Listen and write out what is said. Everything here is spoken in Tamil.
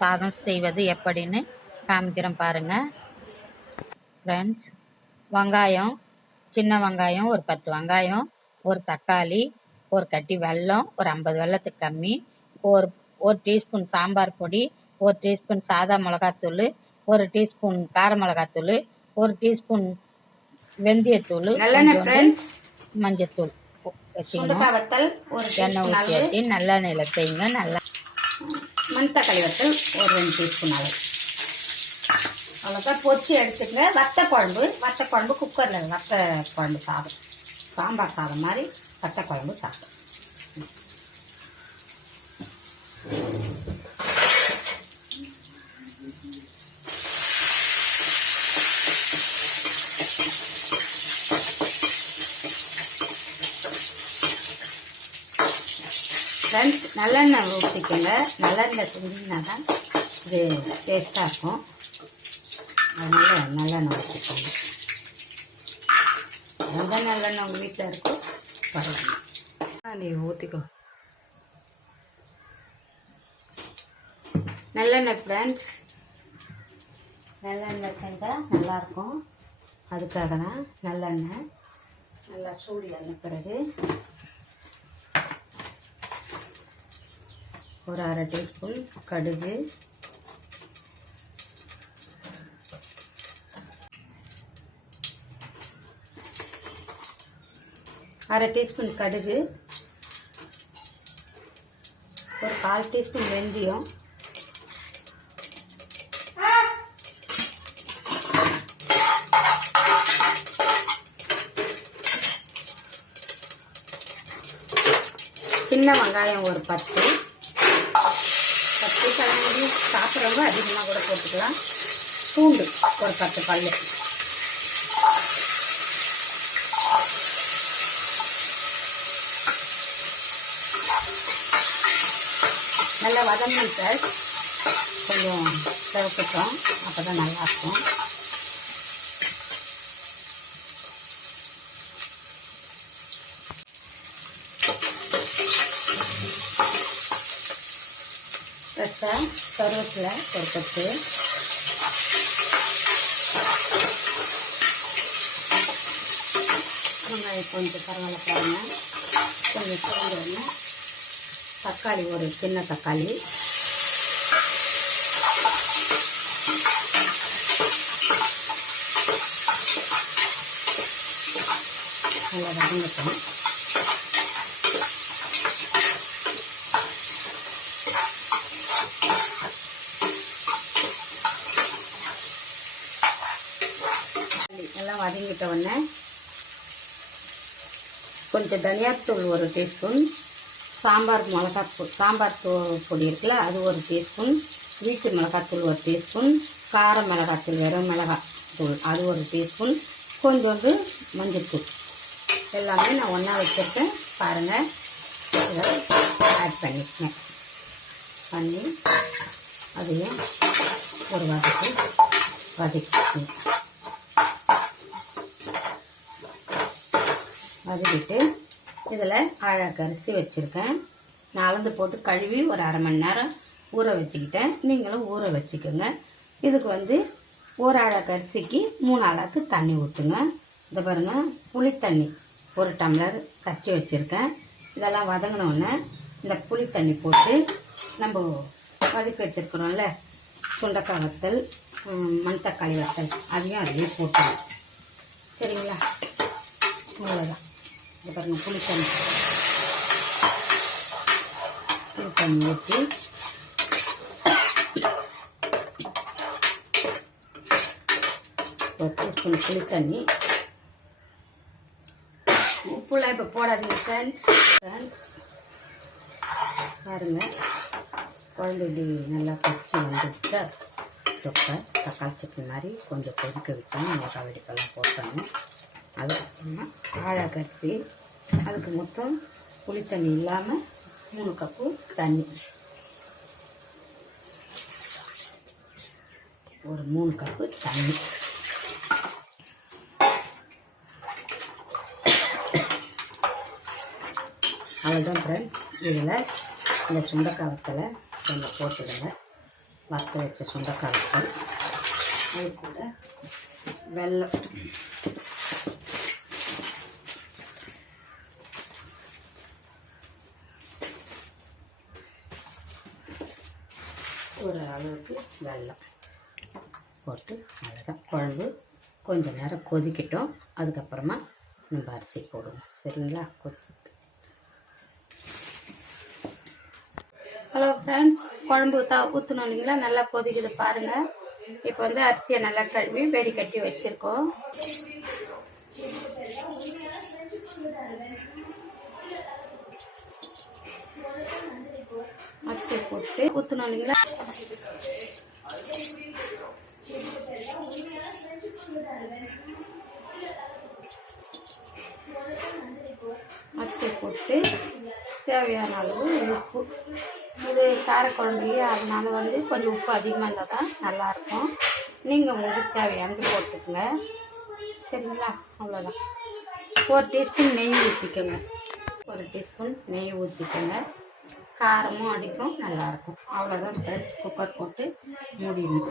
சாதம் செய்வது எப்படின்னு காமிக்கிறேன் பாருங்கள் ஃப்ரெண்ட்ஸ் வெங்காயம் சின்ன வெங்காயம் ஒரு பத்து வெங்காயம் ஒரு தக்காளி ஒரு கட்டி வெல்லம் ஒரு ஐம்பது வெல்லத்துக்கு கம்மி ஒரு ஒரு டீஸ்பூன் சாம்பார் பொடி ஒரு டீஸ்பூன் சாதா மிளகாத்தூள் ஒரு டீஸ்பூன் கார மிளகாத்தூள் ஒரு டீஸ்பூன் வெந்தயத்தூள் மஞ்சத்தூள் வச்சுக்கணும். எண்ணெய் ஊற்றி வச்சு நல்லெண்ணெயில் செய்யுங்க நல்லா மண்தக்காளி வத்தல் ஒரு ரெண்டு டீஸ்பூன் அளவு. அவ்வளோதான் பொரிச்சு எடுத்துக்கங்க. வத்த குழம்பு வத்த குழம்பு குக்கரில் வத்த குழம்பு சாதம். சாம்பார் சாதம் மாதிரி வத்த குழம்பு சாதம். ஃப்ரெண்ட்ஸ் நல்லெண்ணெய் ஊற்றிக்கோங்க நல்லெண்ணெய் செஞ்சிங்கன்னா தான் இது டேஸ்ட்டாக இருக்கும். அதனால் நல்லெண்ணெய் ஊற்றிக்கோங்க எந்த நல்லெண்ணெய் உங்கள் வீட்டில் இருக்கோ பரவாயில்ல. நீ ஊற்றிக்கோ நல்லெண்ணெய் ஃப்ரெண்ட்ஸ் நல்லெண்ணெய் செஞ்சால் நல்லாயிருக்கும் அதுக்காக தான் நல்லெண்ணெய் நல்லா சூடு எண்ணெய் ஒரு அரை டீஸ்பூன் கடுகு. அரை டீஸ்பூன் கடுகு. ஒரு கால் டீஸ்பூன் வெந்தயம். சின்ன வெங்காயம் ஒரு பத்து. பத்து சாப்பிட்றவங்க அதிகமாக கூட போட்டுக்கலாம். பூண்டு ஒரு பத்து பல்லு. நல்லா வதங்கணும் சார் கொஞ்சம் சிவக்கட்டும். அப்போ தான் நல்லாயிருக்கும் ஃப்ரெஷ்ஷாக கருவேப்பிலை ஒரு பத்து வெங்காயம் கொஞ்சம் பரவாயில்ல பாருங்கள் கொஞ்சம் சிறந்தோடனே தக்காளி ஒரு சின்ன தக்காளி. நல்லா வதங்கட்டும். எல்லாம் வதங்கிட்ட உடனே கொஞ்சம் தனியாத்தூள் ஒரு டீஸ்பூன் சாம்பார் மிளகாத்தூள் சாம்பார் தூ பொடி இருக்குல்ல அது ஒரு டீஸ்பூன் வீட்டு மிளகாத்தூள் ஒரு டீஸ்பூன் கார மிளகாத்தூள் வெறும் மிளகாய் தூள் அது ஒரு டீஸ்பூன் கொஞ்சோண்டு மஞ்சத்தூள். எல்லாமே நான் ஒன்றா வச்சுருக்கேன். பாருங்கள் இதை ஆட் பண்ணிருக்கேன் பண்ணி அதையும் ஒரு வதக்கி வதக்கிக்கணும். வதக்கிட்டு இதில் அழகரிசி வச்சுருக்கேன். நான் அளந்து போட்டு கழுவி ஒரு அரை மணி நேரம் ஊற வச்சுக்கிட்டேன். நீங்களும் ஊற வச்சுக்கோங்க. இதுக்கு வந்து ஒரு அழகு அரிசிக்கு மூணு அழகு தண்ணி ஊற்றுங்க. இந்த பாருங்கள் புளித்தண்ணி ஒரு டம்ளர் கச்சி வச்சுருக்கேன். இதெல்லாம் வதங்கினோடனே இந்த புளித்தண்ணி போட்டு நம்ம வதக்கி வச்சுருக்குறோம்ல சுண்டக்காய் வத்தல் ம், மணத்தக்காளி வத்தல் அதையும் அதையும் போட்டுருவோம் சரிங்களா? அவ்வளோதான் இது பாருங்கள் புளித்தண்ணி புளித்தண்ணி ஊற்றி ஒரு டீஸ்பூன் புளித்தண்ணி உப்புலாம் இப்போ போடாதீங்க ஃப்ரெண்ட்ஸ் ஃப்ரெண்ட்ஸ் பாருங்கள் குழந்தைடி நல்லா பச்சு வந்துடுச்சா தொப்பை தக்காளி சட்னி மாதிரி கொஞ்சம் கொதிக்க விட்டோம் மிளகா வெடிப்பெல்லாம் போட்டோம் அதுக்கப்புறமா கரிசி அதுக்கு மொத்தம் புளி தண்ணி இல்லாமல் மூணு கப்பு தண்ணி. ஒரு மூணு கப்பு தண்ணி. அவ்வளோதான் ஃப்ரெண்ட்ஸ் இதில் இந்த சுண்டக்காய் வத்தலை கொஞ்சம் போட்டுடுங்க. வத்த வச்ச சுண்டக்காய் அது கூட வெள்ளம் ஒரு அளவுக்கு வெல்லம் போட்டு அவ்வளோதான் குழம்பு கொஞ்ச நேரம் கொதிக்கட்டும். அதுக்கப்புறமா நம்ம அரிசி போடுவோம். சரிங்களா? கொதி ஹலோ ஃப்ரெண்ட்ஸ் குழம்பு ஊற்றா ஊற்றணும் இல்லைங்களா? நல்லா கொதிக்குது பாருங்கள் இப்போ வந்து அரிசியை நல்லா கழுவி வெடி கட்டி வச்சுருக்கோம். அரிசியை போட்டு ஊற்றணும் இல்லைங்களா? அரிசியை போட்டு தேவையான அளவு உப்பு. இது காரக்குழம்புலையே அதனால் வந்து கொஞ்சம் உப்பு அதிகமாக இருந்தால் தான் நல்லாயிருக்கும். நீங்கள் உங்களுக்கு தேவையானது போட்டுக்கோங்க. சரிங்களா? அவ்வளோதான் ஒரு டீஸ்பூன் நெய் ஊற்றிக்கோங்க ஒரு டீஸ்பூன் நெய் ஊற்றிக்கோங்க காரமும் அடிக்கும் நல்லாயிருக்கும் அவ்வளோதான் ஃப்ரெண்ட்ஸ் குக்கர் போட்டு முடியணும்